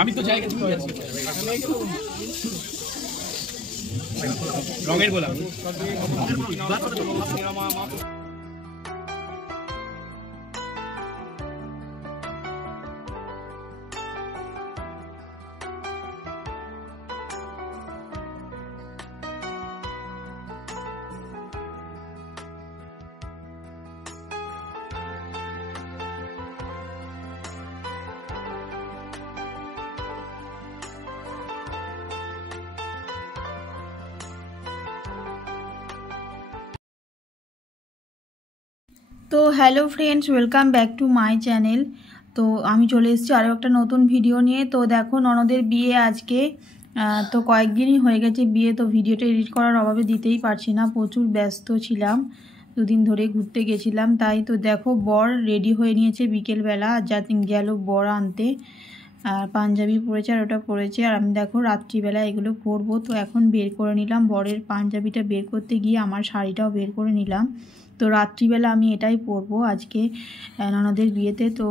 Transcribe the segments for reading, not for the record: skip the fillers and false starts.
আমি তো জায়গা রঙের গোলাপ। তো hello friends, welcome back to my channel. তো আমি চলে এসেছি আরও একটা নতুন ভিডিও নিয়ে। তো দেখো ননদের বিয়ে আজকে, তো কয়েকদিনই হয়ে গেছে বিয়ে, তো ভিডিওটা এডিট করার অভাবে দিতেই পারছি না, প্রচুর ব্যস্ত ছিলাম, দুদিন ধরে ঘুরতে গেছিলাম তাই। তো দেখো বর রেডি হয়ে নিয়েছে বিকেলবেলা, যা গেল বর আনতে, আর পাঞ্জাবি পরেছে আর ওটা পরেছে, আর আমি দেখো রাত্রিবেলা এগুলো পরবো। তো এখন বের করে নিলাম বরের পাঞ্জাবিটা, বের করতে গিয়ে আমার শাড়িটাও বের করে নিলাম। তো রাত্রিবেলা আমি এটাই পরবো আজকে ননদের বিয়েতে। তো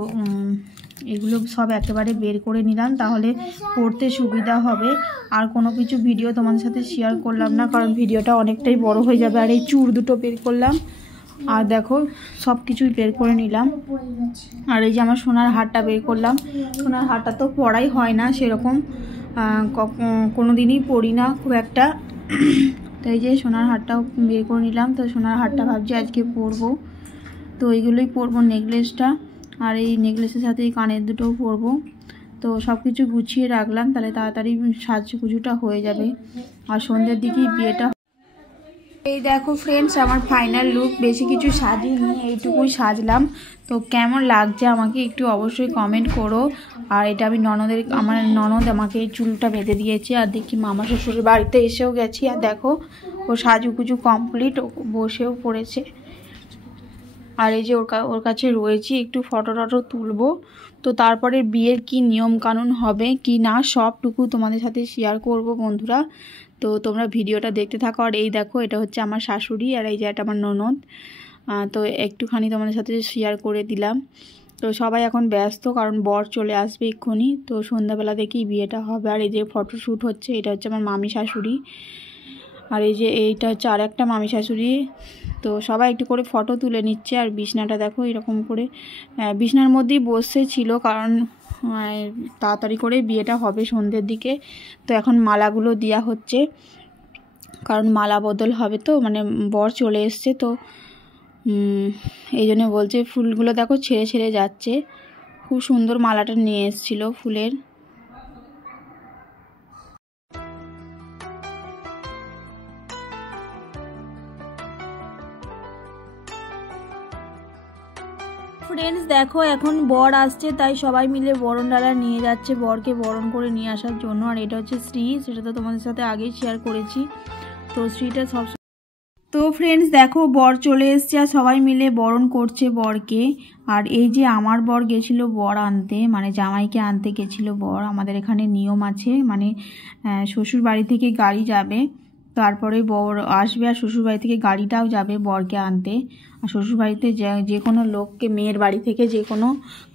এগুলো সব একেবারে বের করে নিলাম, তাহলে পরতে সুবিধা হবে। আর কোনো কিছু ভিডিও তোমাদের সাথে শেয়ার করলাম না, কারণ ভিডিওটা অনেকটাই বড় হয়ে যাবে। আর এই চূড় দুটো বের করলাম, আর দেখো সব কিছুই বের করে নিলাম। আর এই যে আমার সোনার হারটা বের করলাম। সোনার হারটা তো পরাই হয় না সেরকম, কোনো দিনই পরি না খুব একটা। তো এই যে সোনার হারটাও বের করে নিলাম। তো সোনার হারটা ভাবছি আজকে পরবো, তো এইগুলোই পরবো, নেকলেসটা আর এই নেকলেসের সাথে এই কানের দুটোও পরবো। তো সব কিছু গুছিয়ে রাখলাম, তাহলে তাড়াতাড়ি সাজগুজুটা হয়ে যাবে, আর সন্ধ্যের দিকেই বিয়েটা। এই দেখো ফ্রেন্ডস আমার ফাইনাল লুক, বেশি কিছু সাজিনি, এইটুকুই সাজলাম। তো কেমন লাগছে আমাকে একটু অবশ্যই কমেন্ট করো। আর এটা আমি আমার ননদ আমাকে এই চুলটা বেঁধে দিয়েছে, আর দেখি মামা শ্বশুরের বাড়িতে এসেও গেছি, আর দেখো ও সাজুগুজু কমপ্লিট, ও বসেও পড়েছে। আর এই যে ওর কাছে রয়েছি, একটু ফটো টটো তুলবো। তো তারপরে বিয়ের কি নিয়ম কানুন হবে কি না সবটুকু তোমাদের সাথে শেয়ার করব বন্ধুরা। তো তোমরা ভিডিওটা দেখতে থাকো। আর এই দেখো এটা হচ্ছে আমার শাশুড়ি, আর এই যে এটা আমার ননদ। তো একটুখানি তোমাদের সাথে শেয়ার করে দিলাম। তো সবাই এখন ব্যস্ত, কারণ বর চলে আসবে এক্ষুনি, তো সন্ধ্যাবেলা দেখেই বিয়েটা হবে। আর এই যে ফটোশ্যুট হচ্ছে, এটা হচ্ছে আমার মামি শাশুড়ি, আর এই যে এইটা হচ্ছে আর একটা মামি শাশুড়ি। তো সবাই একটু করে ফটো তুলে নিচ্ছে। আর বিছনাটা দেখো এরকম করে বিছনার মধ্যেই বসে ছিল, কারণ তাড়াতাড়ি করে বিয়েটা হবে সন্ধ্যের দিকে। তো এখন মালাগুলো দেওয়া হচ্ছে, কারণ মালা বদল হবে, তো মানে বর চলে এসছে, তো এই জন্য বলছে। ফুলগুলো দেখো ছেড়ে ছেড়ে যাচ্ছে, খুব সুন্দর মালাটা নিয়ে এসেছিলো ফুলের। ফ্রেন্ডস দেখো এখন বর আসছে, তাই সবাই মিলে বরণ ডালা নিয়ে যাচ্ছে বরকে বরণ করে নিয়ে আসার জন্য। আর এটা হচ্ছে শ্রী, সেটা তো তোমাদের সাথে আগেই শেয়ার করেছি। তো শ্রীটা সব। তো ফ্রেন্ডস দেখো বর চলে এসছে, আর সবাই মিলে বরণ করছে বরকে। আর এই যে আমার বর গেছিল বর আনতে, মানে জামাইকে আনতে গেছিল বর। আমাদের এখানে নিয়ম আছে, মানে শ্বশুর বাড়ি থেকে গাড়ি যাবে, তারপরে বর আসবে, আর শ্বশুরবাড়ি থেকে গাড়িটাও যাবে বরকে আনতে। আর শ্বশুরবাড়িতে যে কোনো লোককে, মেয়ের বাড়ি থেকে যে কোনো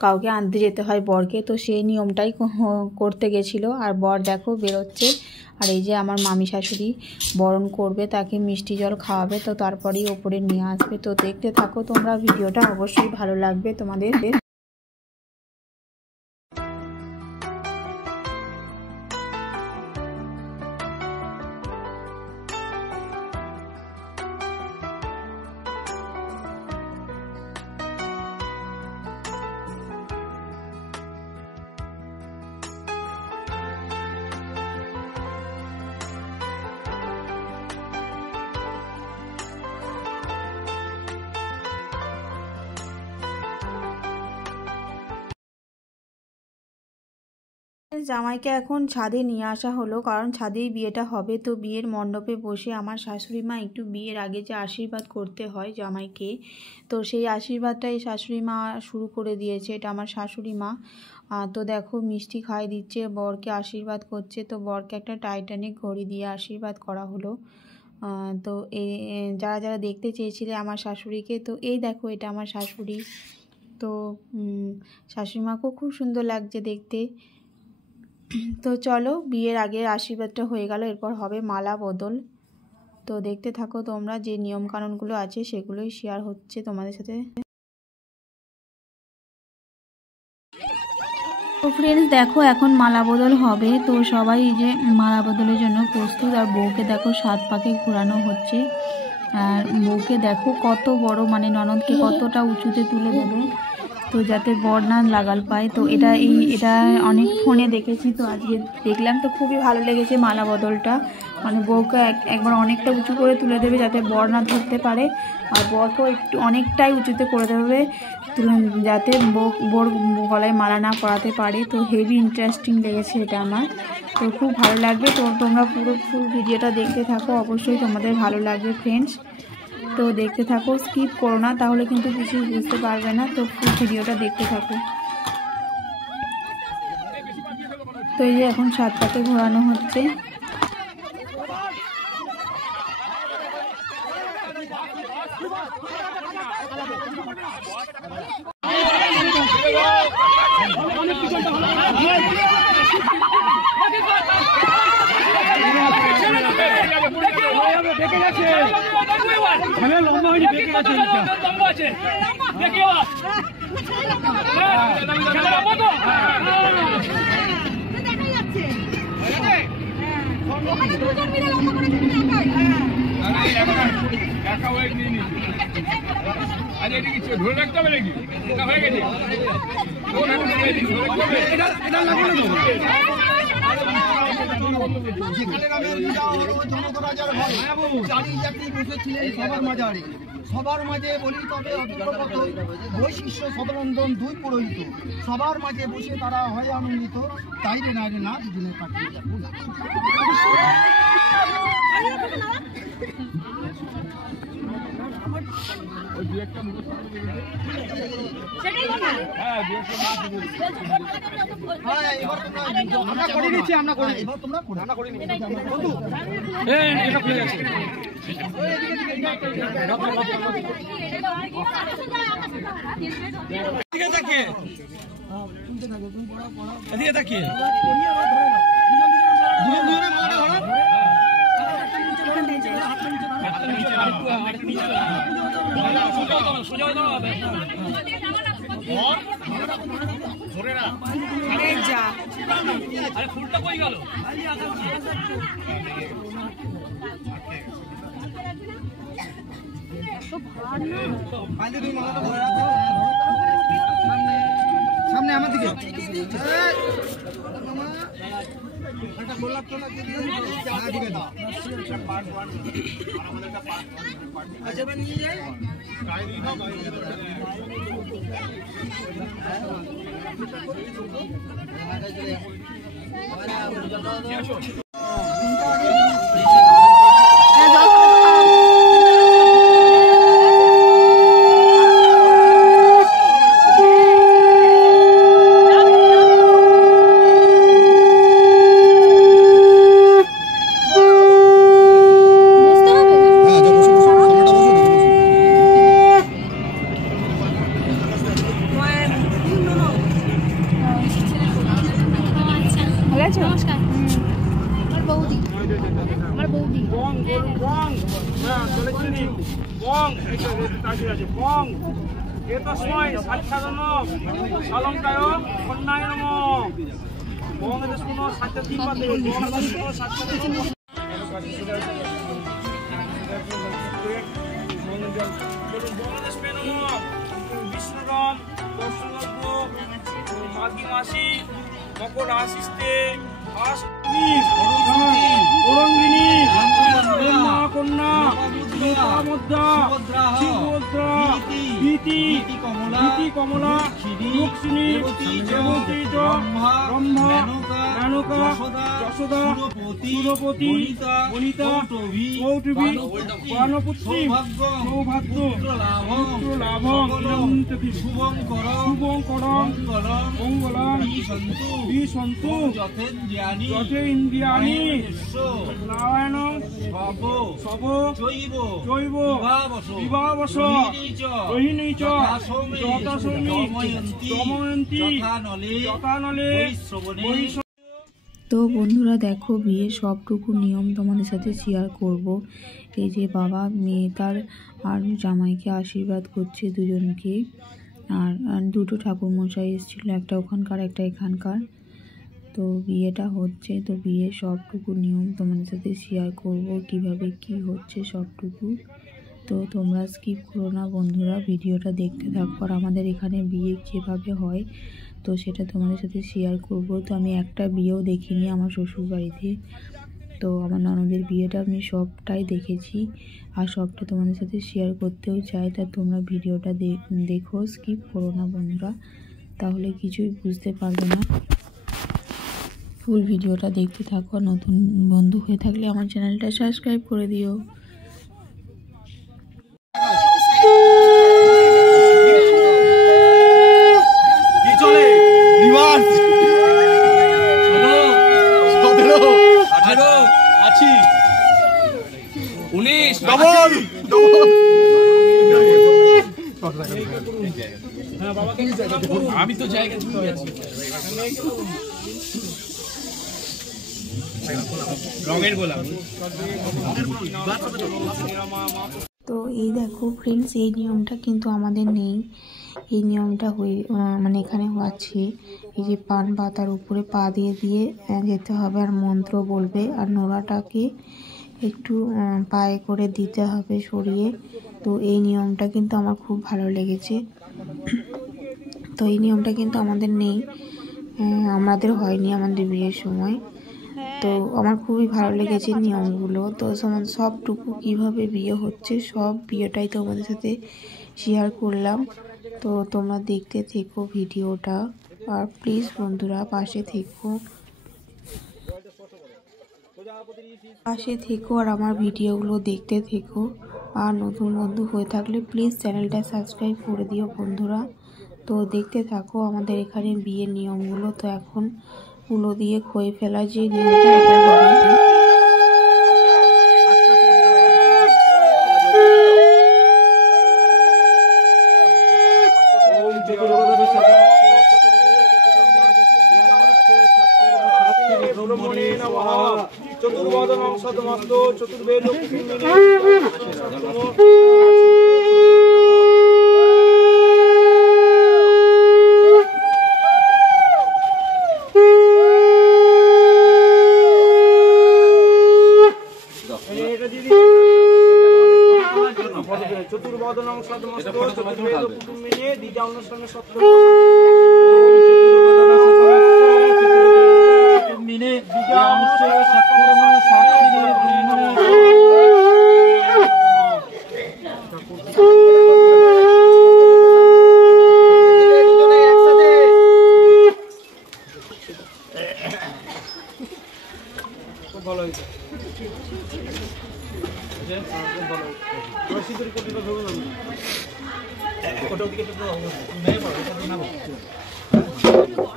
কাউকে আনতে যেতে হয় বরকে, তো সেই নিয়মটাই করতে গেছিলো। আর বর দেখো বেরোচ্ছে, আর এই যে আমার মামি শাশুড়ি বরণ করবে, তাকে মিষ্টি জল খাওয়াবে, তো তারপরেই ওপরে নিয়ে আসবে। তো দেখতে থাকো তোমরা ভিডিওটা, অবশ্যই ভালো লাগবে তোমাদের। জামাইকে এখন ছাদে নিয়ে আসা হলো, কারণ ছাদেই বিয়েটা হবে। তো বিয়ের মণ্ডপে বসে আমার শাশুড়ি মা একটু বিয়ের আগে যে আশীর্বাদ করতে হয় জামাইকে, তো সেই আশীর্বাদটাই শাশুড়ি মা শুরু করে দিয়েছে। এটা আমার শাশুড়ি মা। তো দেখো মিষ্টি খাই দিচ্ছে, বরকে আশীর্বাদ করছে। তো বরকে একটা টাইটানিক ঘড়ি দিয়ে আশীর্বাদ করা হলো। তো এই যারা যারা দেখতে চেয়েছিলে আমার শাশুড়িকে, তো এই দেখো এটা আমার শাশুড়ি। তো শাশুড়ি মাকেও খুব সুন্দর লাগছে দেখতে। তো চলো, বিয়ের আগের আশীর্বাদটা হয়ে গেল, এরপর হবে মালা বদল। তো দেখতে থাকো তোমরা, যে নিয়মকানুনগুলো আছে সেগুলোই শেয়ার হচ্ছে তোমাদের সাথে। তো ফ্রেন্ডস দেখো, এখন মালা বদল হবে। তো সবাই এই যে মালা বদলের জন্য প্রস্তুত। আর বউকে দেখো 7 পাকে ঘোরানো হচ্ছে। আর বউকে দেখো কত বড়, মানে ননদকে কতটা উঁচুতে তুলে দেবে, তো যাতে বর না লাগাল পায়। তো এটা অনেক ফোনে দেখেছি, তো আজকে দেখলাম, তো খুবই ভালো লেগেছে মালা বদলটা। মানে বউকে একবার অনেকটা উঁচু করে তুলে দেবে যাতে বর না ধরতে পারে, আর বরকেও একটু অনেকটাই উঁচুতে করে দেবে যাতে বর গলায় মালা না পরাতে পারে। তো হেভি ইন্টারেস্টিং লেগেছে এটা আমার, তো খুব ভালো লাগবে। তো তোমরা পুরো ফুল ভিডিওটা দেখতে থাকো, অবশ্যই তোমাদের ভালো লাগবে ফ্রেন্ডস। তো দেখতে থাকো, স্কিপ করো না, তাহলে কিন্তু কিছু বুঝতে পারবে না। তো ফুল ভিডিওটা দেখতে থাকো। তো এই যে এখন 7 পাকে ঘোরানো হচ্ছে। ধরে রাখতে হবে নাকি? হয়ে গেছে। সবার মাঝে বলি তবে বৈশিষ্ট্য সদনন্দন 2 পুরোহিত সবার মাঝে বসে তারা হয় আনন্দিত, তাই রে না রে না দুদিনের কাটিয়ে যাবো না। সামনে আমার দিকে মকর রাশিতে কন্যা কমলা দক্ষিণী ব্রহ্মা মেনকা যশোদা সুরপতি বনিতা কৌটুবী প্রাণপুত্রী সৌভাগ্য পুত্র লাভং শুভঙ্করং মঙ্গলাং বিসন্তু যথেন্দ্রিয়াণি নারায়ণং সব জৈব বিবাহবশ রোহিণী চ যথাসমী দময়ন্তী যথানলে তো বন্ধুরা দেখো, বিয়ের সবটুকু নিয়ম তোমাদের সাথে শেয়ার করব। এই যে বাবা মেয়ে তার আর জামাইকে আশীর্বাদ করছে দুজনকে, আর দুটো ঠাকুরমশাই এসেছিলো, একটা ওখানকার একটা এখানকার। তো বিয়েটা হচ্ছে, তো বিয়ের সবটুকু নিয়ম তোমাদের সাথে শেয়ার করব, কিভাবে কি হচ্ছে সবটুকু। তো তোমরা স্কিপ করো না বন্ধুরা, ভিডিওটা দেখতে থাকো। আর আমাদের এখানে বিয়ে যেভাবে হয় তো সেটা তোমাদের সাথে শেয়ার করব। তো আমি একটা বিয়েও দেখিনি আমার শ্বশুরবাড়িতে, তো আমার ননদের বিয়েটা আমি সবটাই দেখেছি আর সবটা তোমাদের সাথে শেয়ার করতেও চাই। তা তোমরা ভিডিওটা দেখো, স্কিপ করো না বন্ধুরা, তাহলে কিছুই বুঝতে পারবে না। ফুল ভিডিওটা দেখতে থাকো। নতুন বন্ধু হয়ে থাকলে আমার চ্যানেলটা সাবস্ক্রাইব করে দিও। আমি তো জায়গা রঙের গোলাপ। তো এই দেখো ফ্রেন্ডস, এই নিয়মটা কিন্তু আমাদের নেই। এই নিয়মটা মানে এখানে আছে, এই যে পান পাতার উপরে পা দিয়ে দিয়ে যেতে হবে আর মন্ত্র বলবে, আর নোড়াটাকে একটু পায়ে করে দিতে হবে সরিয়ে। তো এই নিয়মটা কিন্তু আমার খুব ভালো লেগেছে। তো এই নিয়মটা কিন্তু আমাদের নেই, আমাদের হয়নি আমাদের বিয়ের সময়। তো আমার খুবই ভালো লেগেছে নিয়মগুলো। তো সবটুকু কিভাবে বিয়ে হচ্ছে সব বিয়েটাই তোমাদের সাথে শেয়ার করলাম। তো তোমরা দেখতে থেকো ভিডিওটা, আর প্লিজ বন্ধুরা পাশে থেকো আর আমার ভিডিওগুলো দেখতে থেকো। আর নতুন বন্ধু হয়ে থাকলে প্লিজ চ্যানেলটা সাবস্ক্রাইব করে দিও বন্ধুরা। তো দেখতে থাকো আমাদের এখানে বিয়ের নিয়মগুলো। তো এখন কুলো দিয়ে খয়ে ফেলা যে নিয়মটা, এটা হবে। চতুর্বদনং সদমস্ত চতুর্বেদ চতুর্বদনং সদমস্ত চতুর্বেদ কুটুম্বিনে দ্বিজা অনুষ্ঠানে সত্য কুটুম্বিনে দ্বিজা অনুষ্ঠানে সত্কর্ম সাক্ষিণে ব্রহ্মণে খুব ভালো হয়েছে।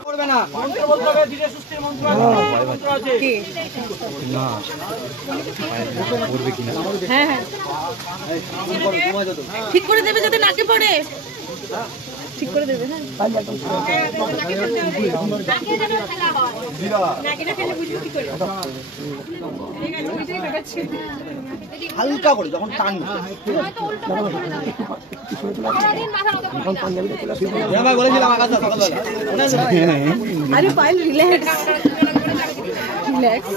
করবে না, মন্ত্র বলতে হবে, ধীরে সুস্থির মন্ত্র আছে, মন্ত্র আছে না করবে কিনা। হ্যাঁ হ্যাঁ ঠিক করে দেবে যাতে নাকে পড়ে, ঠিক করে দেবে। হ্যাঁ হালকা করে যখন টান আরে পাইল রিল্যাক্স রিল্যাক্স।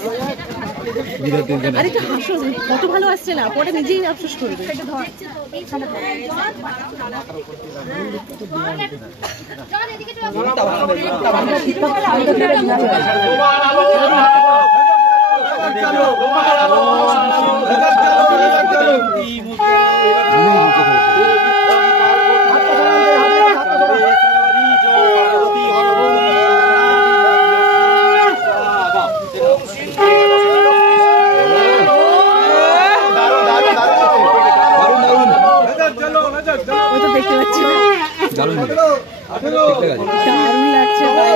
আরে একটু হাসো, কত ভালো আসছে না, পরে নিজেই আফসোস করবে। দেখতে পাচ্ছি দারুণ লাগছে ভাই।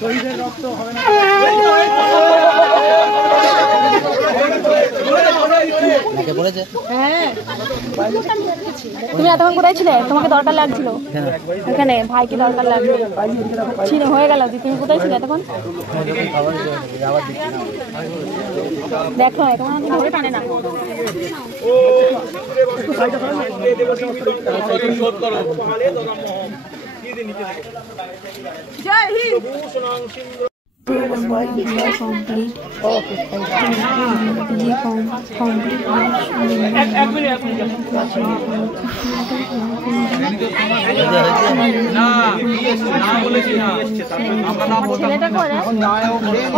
শহীদের রক্ত হবে না। হ্যাঁ তুমি এতক্ষণ কোথায় ছিলে? তোমাকে দরকার লাগছিল এখানে, ভাইকে দরকার লাগবে ছিল, হয়ে গেল। তুমি কোথায় ছিলে এতক্ষণ? দেখো তোমার ধরে টানে না। জয় হিন্দ। কমপ্লিট ছেলেটা করে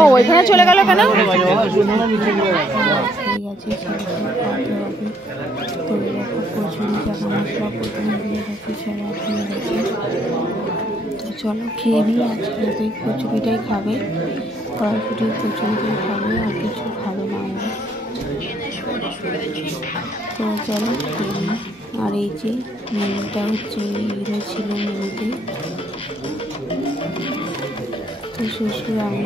ও ওইখানে চলে গেল কেন? চলো খেয়ে নিই। আজকে তো কচুরিটাই খাবে, কড়াইশুটির কচুরিটাই খাবে, আর কিছু খাবে না আমরা। তো চলো খেয়ে নিই। আর এই যে মেনুটা হচ্ছে হিরো ছিল মেনুতে, তো শ্বশুর আমি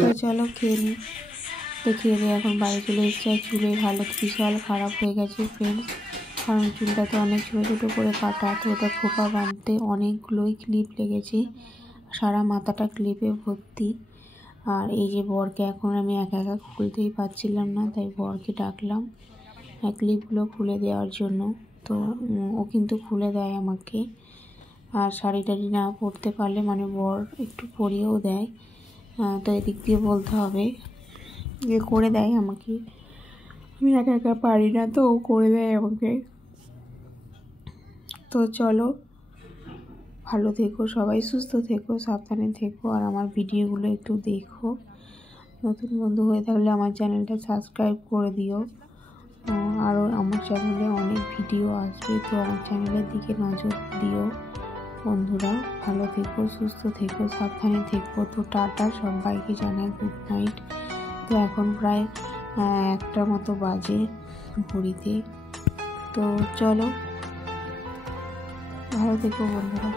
তো চলো খেয়ে নিই। তো খেয়ে দিয়ে এখন বাড়ি চলে এসেছে। চুলের হালত বিশাল খারাপ হয়ে গেছে ফ্রেন্ডস, কারণ চুলটাতে অনেক ছোটো ছোটো করে কাটা, তো ওটা খোপা বাঁধতে অনেকগুলোই ক্লিপ লেগেছে, সারা মাথাটা ক্লিপে ভর্তি। আর এই যে বরকে এখন আমি একা একা খুলতেই পারছিলাম না, তাই বরকে ডাকলাম ক্লিপগুলো খুলে দেওয়ার জন্য। তো ও কিন্তু খুলে দেয় আমাকে, আর শাড়ি টাড়ি না পরতে পারলে মানে বর একটু পরিয়েও দেয়। তো এদিক দিয়ে বলতে হবে যে করে দেয় আমাকে, আমি একা একা পারি না, তো ও করে দেয় আমাকে। তো চলো ভালো থেকো সবাই, সুস্থ থেকো, সাবধানে থেকো, আর আমার ভিডিওগুলো একটু দেখো। নতুন বন্ধু হয়ে থাকলে আমার চ্যানেলটা সাবস্ক্রাইব করে দিও। আরও আমার চ্যানেলে অনেক ভিডিও আসবে, তো আমার চ্যানেলের দিকে নজর দিও বন্ধুরা। ভালো থেকো, সুস্থ থেকো, সাবধানে থেকো। তো টাটা, সবাইকে জানাই গুড নাইট। তো এখন প্রায় 1টার মতো বাজে ঘড়িতে। তো চলো ভালো থেকো বন্ধুরা।